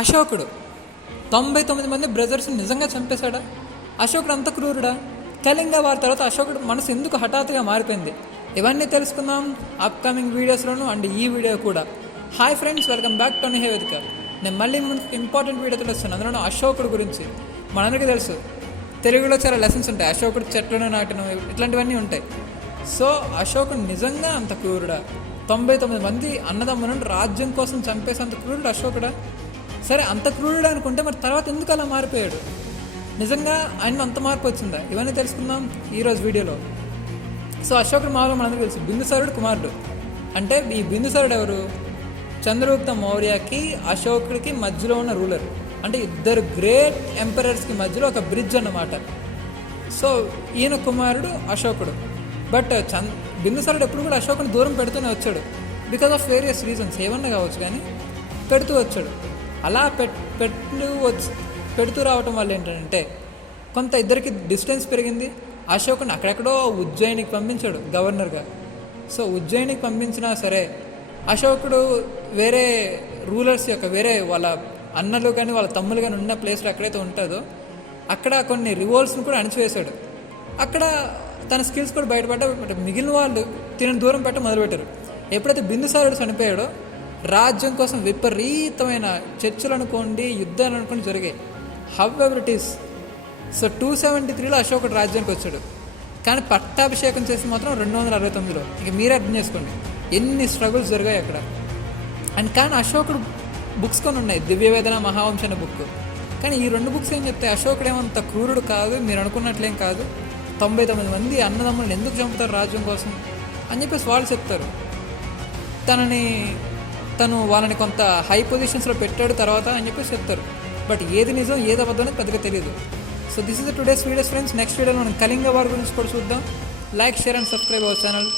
అశోకుడు 99 మంది బ్రదర్స్ని నిజంగా చంపేశాడా? అశోకుడు అంత క్రూరుడా? కళింగ వారి తర్వాత అశోకుడు మనసు ఎందుకు హఠాత్తుగా మారిపోయింది? ఇవన్నీ తెలుసుకుందాం అప్కమింగ్ వీడియోస్లోను అండ్ ఈ వీడియో కూడా. Hi friends, welcome back to hey Vedika. నేను మళ్ళీ ఇంపార్టెంట్ వీడియోతో వస్తాను, అందులో అశోకుడు గురించి. మనందరికీ తెలుసు, తెలుగులో చాలా లెసన్స్ ఉంటాయి. అశోకుడు చెట్లను నాటడం ఇట్లాంటివన్నీ ఉంటాయి. సో అశోకుడు నిజంగా అంత క్రూరుడా? 99 మంది అన్నదమ్ములను రాజ్యం కోసం చంపేసేంత క్రూరుడు అశోకుడా? సరే, అంత క్రూరుడు అనుకుంటే మరి తర్వాత ఎందుకు అలా మారిపోయాడు? నిజంగా ఆయన అంత మార్పు వచ్చిందా? ఇవన్నీ తెలుసుకుందాం ఈరోజు వీడియోలో. సో అశోకుడు మామూలుగా మనందరికీ తెలుసు, బిందుసారుడు కుమారుడు. అంటే ఈ బిందుసారుడు ఎవరు? చంద్రగుప్త మౌర్యకి అశోకుడికి మధ్యలో ఉన్న రూలర్. అంటే ఇద్దరు గ్రేట్ ఎంపరర్స్కి మధ్యలో ఒక బ్రిడ్జ్ అన్నమాట. సో ఈయన కుమారుడు అశోకుడు. బట్ బిందుసారుడు ఎప్పుడు కూడా అశోకుని దూరం పెడుతూనే వచ్చాడు, బికాస్ ఆఫ్ వేరియస్ రీజన్స్. ఏమన్నా కావచ్చు, కానీ పెడుతూ వచ్చాడు. అలా పెడుతూ రావటం వల్ల ఏంటంటే కొంత ఇద్దరికి డిస్టెన్స్ పెరిగింది. అశోకుని అక్కడెక్కడో ఉజ్జయినికి పంపించాడు గవర్నర్గా. సో ఉజ్జయినికి పంపించినా సరే అశోకుడు వేరే రూలర్స్ యొక్క వేరే వాళ్ళ అన్నలు కానీ వాళ్ళ తమ్ములు కానీ ఉన్న ప్లేస్లో ఎక్కడైతే ఉంటుందో అక్కడ కొన్ని రివోల్ట్స్ని కూడా అణిచివేశాడు. అక్కడ తన స్కిల్స్ కూడా బయటపడ్డా. మిగిలిన వాళ్ళు తినని దూరం పెట్ట మొదలుపెట్టారు. ఎప్పుడైతే బిందుసారుడు చనిపోయాడో రాజ్యం కోసం విపరీతమైన చర్చలు అనుకోండి, యుద్ధాలు అనుకోండి జరిగాయి. However it is. So 273లో అశోకుడు రాజ్యానికి వచ్చాడు, కానీ పట్టాభిషేకం చేసి మాత్రం 269లో. ఇక మీరే అర్థం చేసుకోండి ఎన్ని స్ట్రగుల్స్ జరిగాయి అక్కడ. అండ్ కానీ అశోకుడు బుక్స్ కొన్ని ఉన్నాయి, దివ్యవేదన, మహావంశ అనే బుక్. కానీ ఈ రెండు బుక్స్ ఏం చెప్తాయి? అశోకుడు ఏమంత క్రూరుడు కాదు, మీరు అనుకున్నట్లేం కాదు. 99 మంది అన్నదమ్ములను ఎందుకు చంపుతారు రాజ్యం కోసం అని చెప్పేసి వాళ్ళు చెప్తారు. తను వాళ్ళని కొంత హై పొజిషన్స్లో పెట్టాడు తర్వాత అని చెప్పేసి చెప్తారు. బట్ ఏది నిజం ఏది అబద్ధం అనేది పెద్దగా తెలియదు. So this is the today's videos friends. Next వీడియోలో మనం కళింగ వారి గురించి కూడా చూద్దాం. Like, share and subscribe our channel.